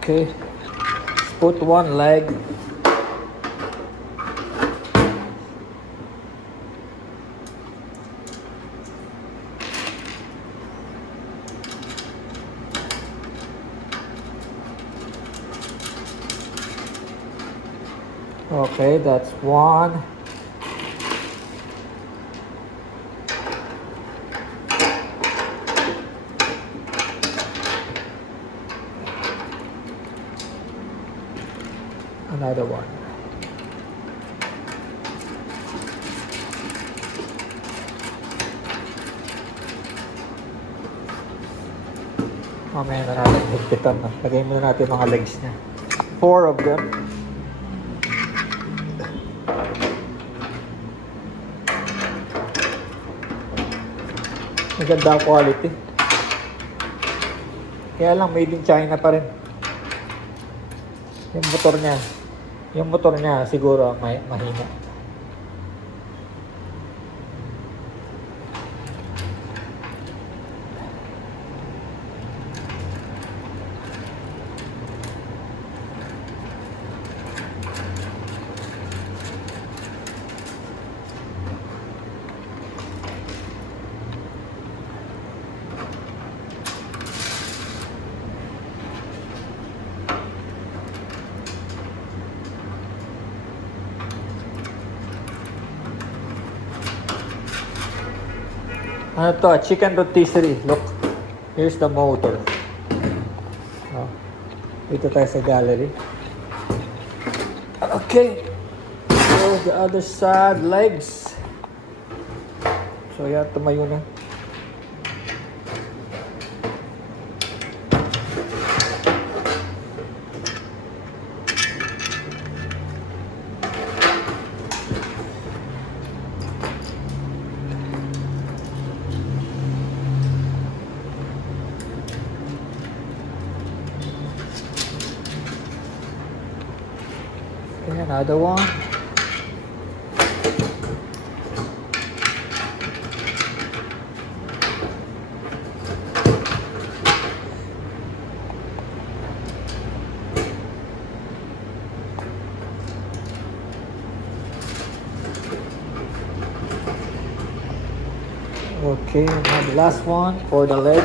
Okay. Let's put one leg. Okay, that's one. Another one. Mamaya na natin higpitan. Lagay muna natin mga legs niya. 4 of them. Maganda quality. Kaya lang made in China pa rin. Yung motor niya siguro mahina. Ano to? Chicken rotisserie. Look. Here's the motor. Oh. Dito tayo sa gallery. Okay. So, the other side, legs. So, yan. Tumayo na. Okay, another one. Okay, now the last one for the leg.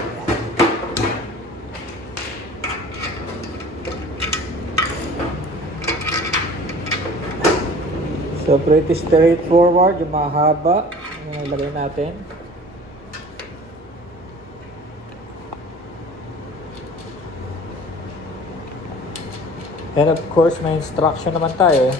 So, pretty straightforward, yung mahaba. Yung ilagay natin. And of course, may instruction naman tayo.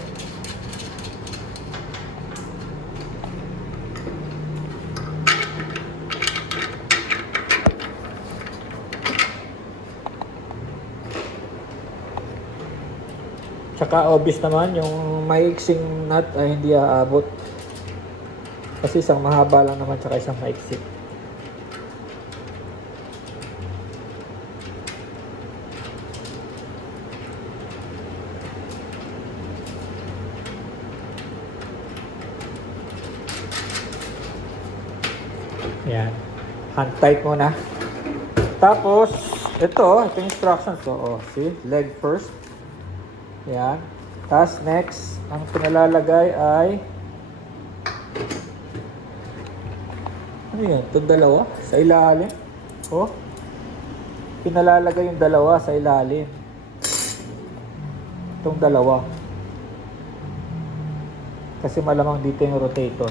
Tsaka obvious naman, yung maiksing nut ay hindi aabot. Kasi isang mahaba lang naman, tsaka isang maiksi. Yan. Hand tight muna. Tapos, ito instructions. So, see? Leg first. Yan. Tapos next, ang pinalalagay ay ano yun? Itong dalawa sa ilalim. Oh. Pinalalagay yung dalawa sa ilalim. Itong dalawa. Kasi malamang dito yung rotator.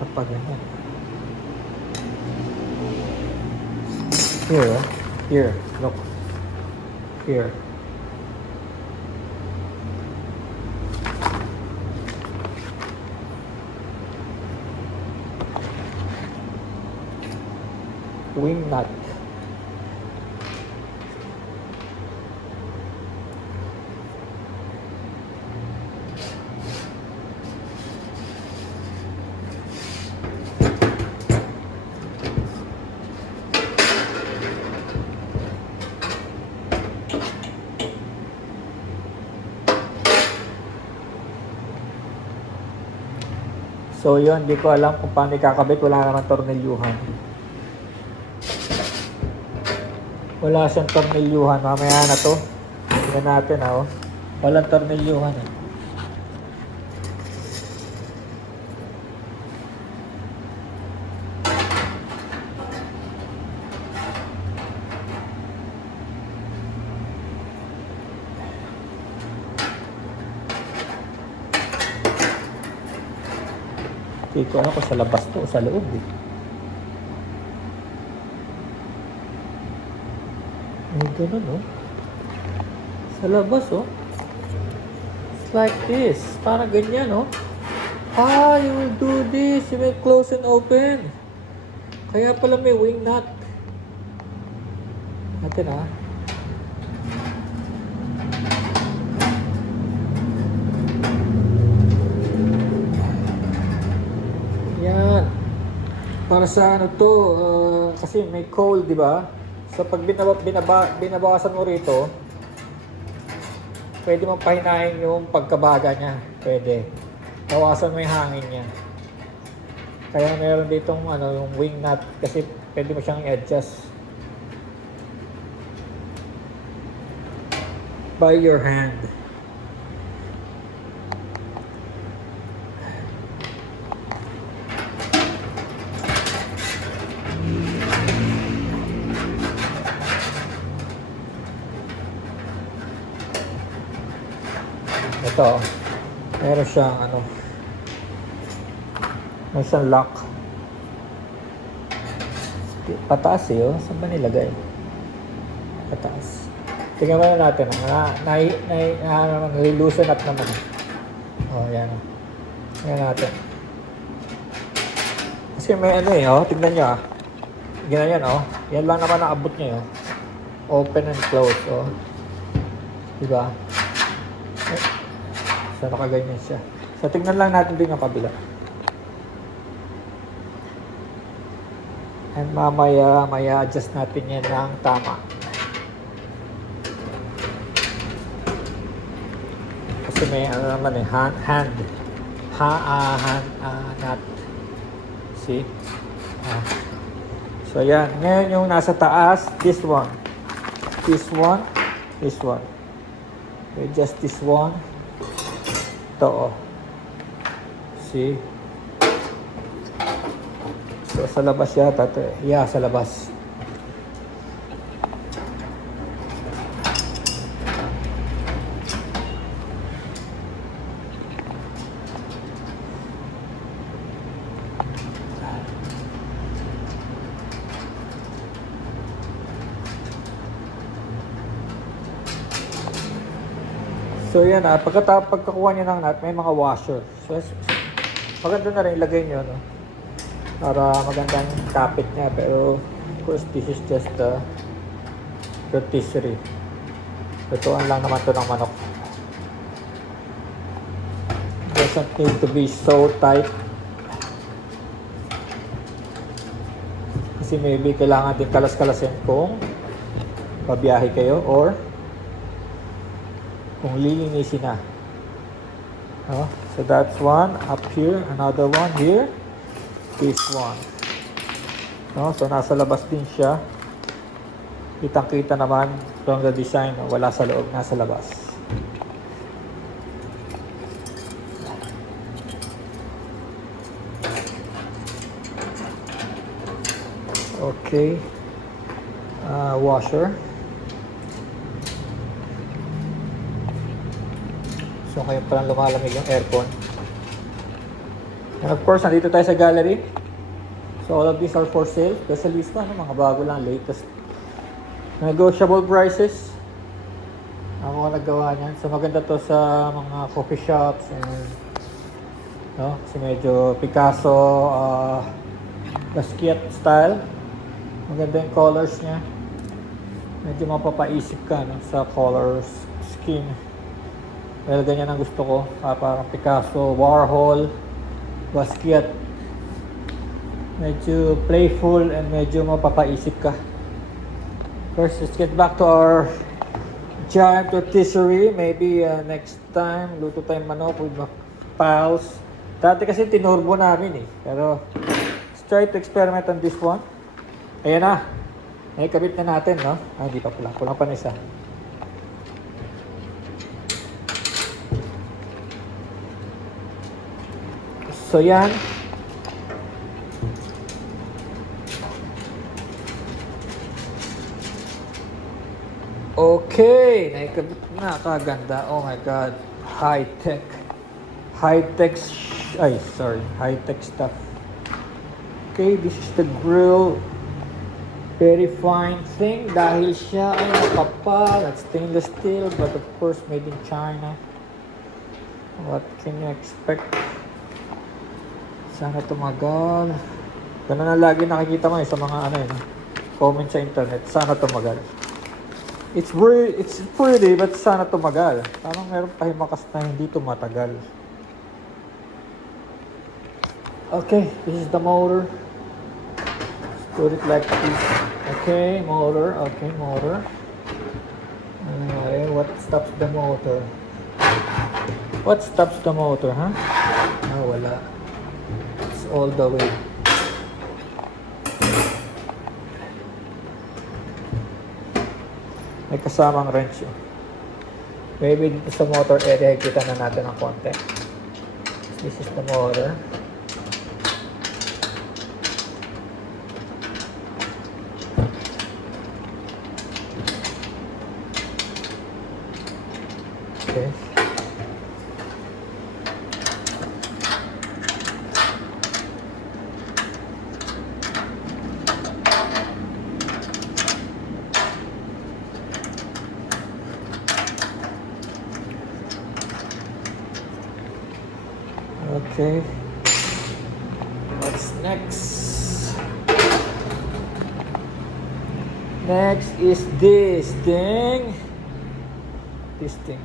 Kapag ganyan. Here, look. Here. Wing nut. So yun, hindi ko alam kung paano ikakabit. Wala naman tornilyuhan. Wala siyang tornilyuhan. Mamaya na to. Tingnan natin oh. Walang tornilyuhan eh. Hindi ko alam kung sa labas to o sa loob eh. Ay, ganun oh. Sa labas oh. It's like this. Parang ganyan oh. Ah, you will do this. You will close and open. Kaya pala may wing nut. Natin ah. Yan. Para sa ano to, kasi may cold, di ba? So pag binabawasan mo rito, pwede mong pahinahin yung pagkabaga niya. Pwede. Bawasan mo yung hangin niya. Kaya meron ditong ano, yung wing nut kasi pwede mo siyang i-adjust by your hand. Ito, meron siyang ano, may siyang lock. Pataas eh, oh. Saan ba nilagay? Pataas. Tingnan mo natin, nai-loosen up naman. Oh, yan. Tingnan natin. Kasi may ano eh, oh. Tingnan nyo ah. Ganyan oh. Yan lang naman ang abot niya, oh. Open and close, oh. Diba? So, nakaganyan siya. So, tingnan lang natin din ang kabila. And mamaya, adjust natin yan ng tama. Kasi may ano naman eh, hand. Nut. See? So, yan. Ngayon yung nasa taas, this one. This one. Okay, just this one. Ito, oh. See? So, sa labas yata ito eh. Yeah, sa labas. So yan pagkakuha niyo ng nut, may mga washer. So maganda na rin ilagay niyo, no? Para magandang kapit niya. Pero of course this is just the rotisserie. Lutuan lang naman to ng manok. Doesn't need to be so tight. Kasi maybe kailangan din kalas-kalasin kung babiyahe kayo or kung lilinisin na. Oh, so that's one up here, another one here, this one. No, so nasa labas din siya. Kitang-kita naman from the design, no? Wala sa loob, nasa labas. Okay. Washer. So, ngayon palang lumalamig yung aircon. And of course, nandito tayo sa gallery. So, all of these are for sale. Specialist pa, mga bago lang, latest. Negotiable prices. Ako ang naggawa niyan. So, maganda to sa mga coffee shops. And, no? Kasi medyo Picasso, Basquiat style. Maganda yung colors niya. Medyo mapapaisip ka, no? Sa colors, skin. Well, ganyan ang gusto ko. Parang Picasso, Warhol, Basquiat. Medyo playful and medyo mapapaisip ka. First, let's get back to our giant rotisserie. Maybe next time, luto tayong manok with pals. Dati kasi tinurbo namin eh. Pero, let's try to experiment on this one. Ayan na. Nakikabit na natin, no? Ah, hindi pa pala. Kulang pa na isa. So, yan. Okay. Nakikabit na. Kaganda. Oh my God. High-tech. High-tech. High-tech stuff. Okay, this is the grill. Very fine thing dahil siya ay makapal at stainless steel, but of course made in China. What can you expect? Sana tumagal. Ganun na lagi nakikita mo sa mga comment sa internet. Sana tumagal. It's pretty, but sana tumagal. Parang meron pa himakas na hindi tumatagal. Okay, this is the motor. Put it like this. Okay, motor. Okay, motor. What stops the motor? What stops the motor, huh? Oh, wala. It's all the way. May kasamang wrench yun. Maybe dito sa motor area, kita na natin ng konti. This is the motor. Okay. Okay. What's next? Next is this thing. This thing.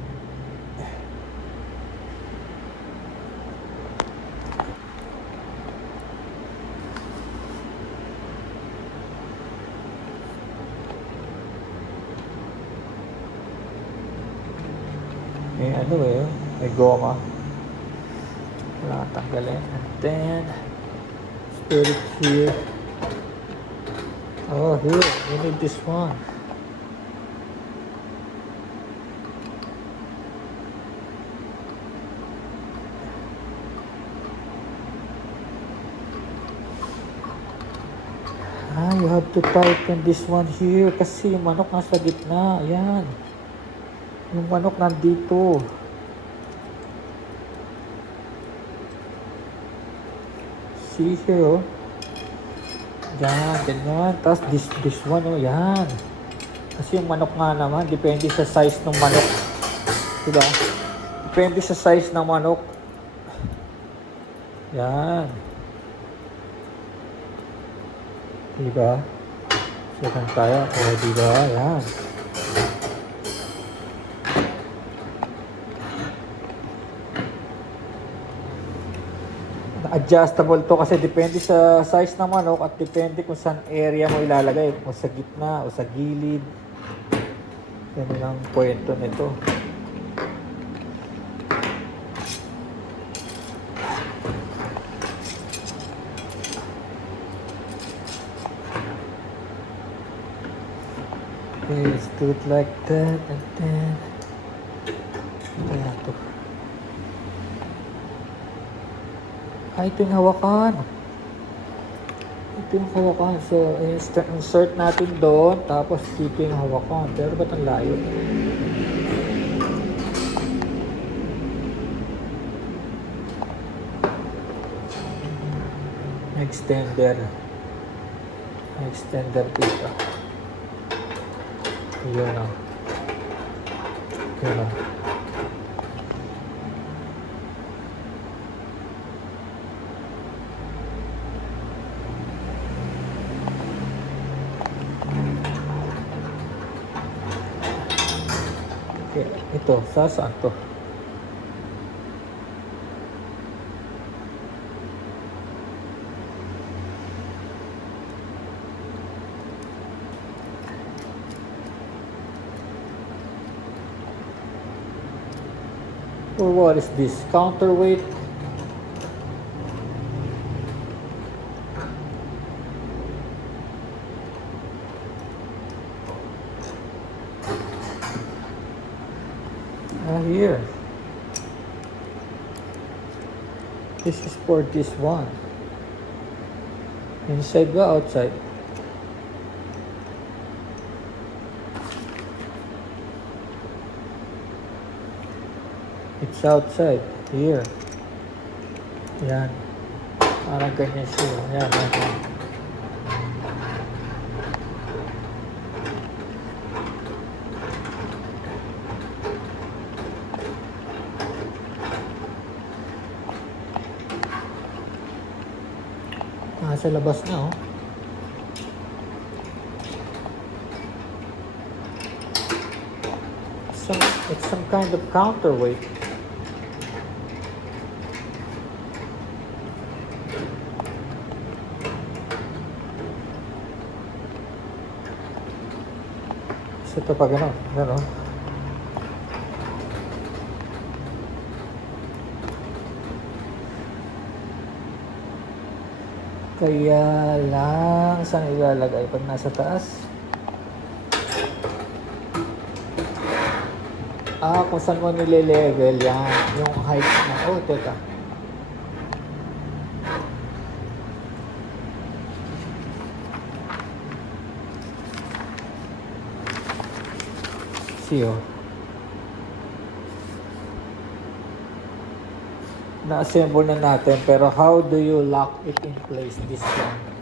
May goma. Wala tanggalin. And then, put it here. Oh, here. We need this one. You have to tighten this one here kasi yung manok nasa gitna. Ayan. Yung manok nandito. See here, oh. Yan, ganyan. Tapos this one, oh, yan. Kasi yung manok nga naman, depende sa size ng manok. Diba? Depende sa size ng manok. Yan. Diba? So, kan tayo. Oh, diba? Yan. Adjustable to kasi depende sa size ng manok at depende kung saan area mo ilalagay. Kung sa gitna o sa gilid. Yan ang kwento nito. Okay, let's do it like that and then ito. Ito yung hawakan. Ito yung hawakan. So, insert natin doon. Tapos, dito yung hawakan. Pero ba't ang layo? Extender. Extender dito. Yun o. Yun o. Okay, ito, saan to? Or what is this? Counterweight? Here. This is for this one. Inside ba outside? It's outside. Here. Yan. Parang ganyan siya. Yan, yan, yan. Nasa labas na, oh. It's some kind of counterweight. So, ito pa gano'n. Gano'n. Kaya lang, saan ilalagay pag nasa taas? Kung saan mo nile-level yan, yung height na. Oh, teka. See, oh. Na-assemble na natin, pero how do you lock it in place this one?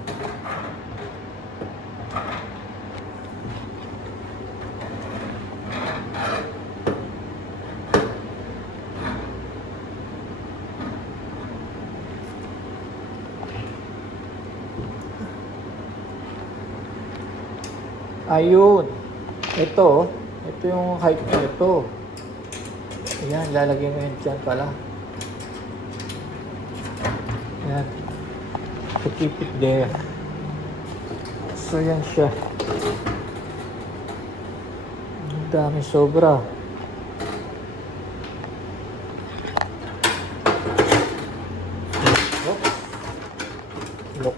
Ayun. Ito yung height nito. Ayan, lalagay mo yun dyan pala. Ayan. To keep it there. So, yan siya. Ang dami sobra. Look.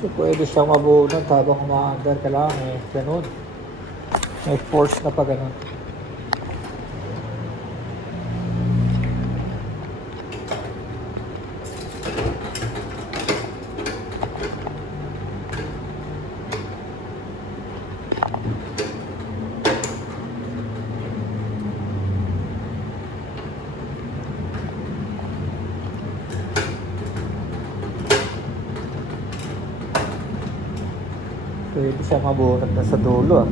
So, pwede siyang mabunod habang umaandar ka lang eh. Ganun. May force na pa ganun. Pwede siya mabunod na sa dulo, ah.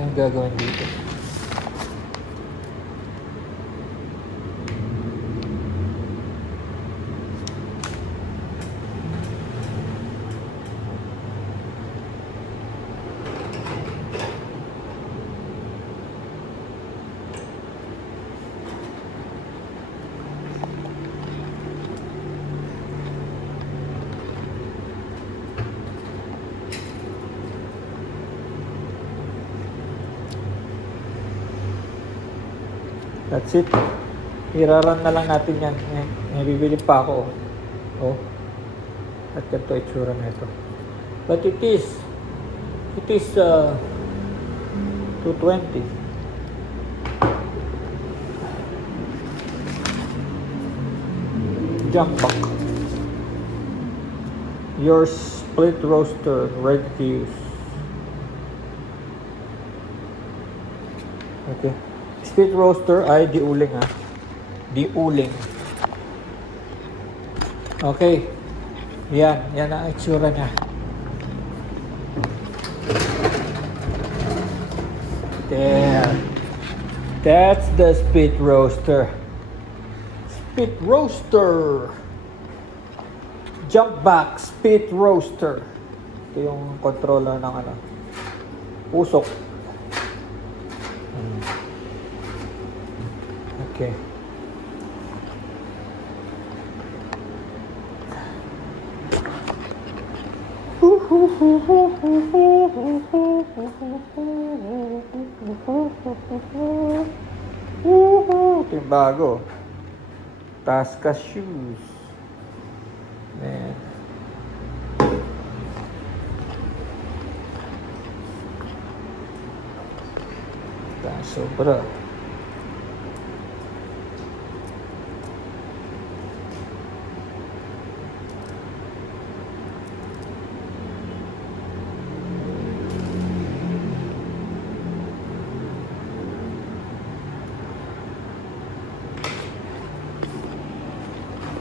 Ano gagawin dito? That's it. Iraran na lang natin yan. May bibili pa ako. Oh. At ganito itsura na ito. But it is 220. Jump back. Your split roaster ready to use. Okay. Split roaster ay diuling, ha. Diuling. Okay. Yan ang itsura niya. There. That's the split roaster. Split roaster. Jump back split roaster. Ito yung controller ng ano. Usok. Okay. Ito yung bago. Tasca shoes. Man. Sobra.